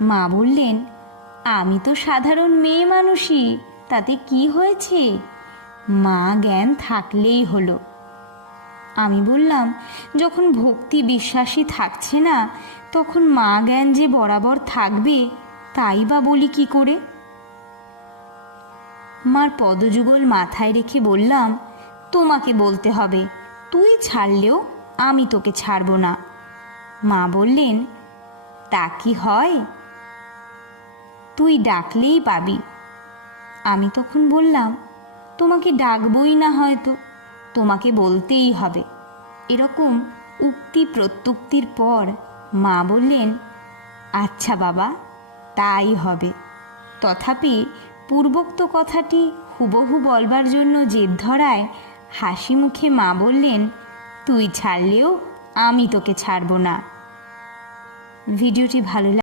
মা বললেন, আমি তো সাধারণ মেয়ে মানুষই, তাতে কি হয়েছে, মা জ্ঞান থাকলেই হলো। আমি বললাম, যখন ভক্তি বিশ্বাসই থাকছে না, তখন মা জ্ঞান যে বরাবর থাকবে তাই বা বলি কি করে। মার পদযুগল মাথায় রেখে বললাম, তোমাকে বলতে হবে, তুই ছাড়লেও আমি তোকে ছাড়ব না। মা বললেন, তা কি হয়? তুই ডাকলেই পাবি। আমি তখন বললাম, তোমাকে ডাকবই না হয়তো, তোমাকে বলতেই হবে। এরকম উক্তি প্রত্যুক্তির পর মা বললেন, আচ্ছা বাবা, তাই হবে। তথাপি পূর্বোক্ত কথাটি হুবহু বলবার জন্য জেদ ধরায় হাসি মুখে মা বললেন, তুই ছাড়লেও আমি তোকে ছাড়ব না। ভিডিওটি ভালো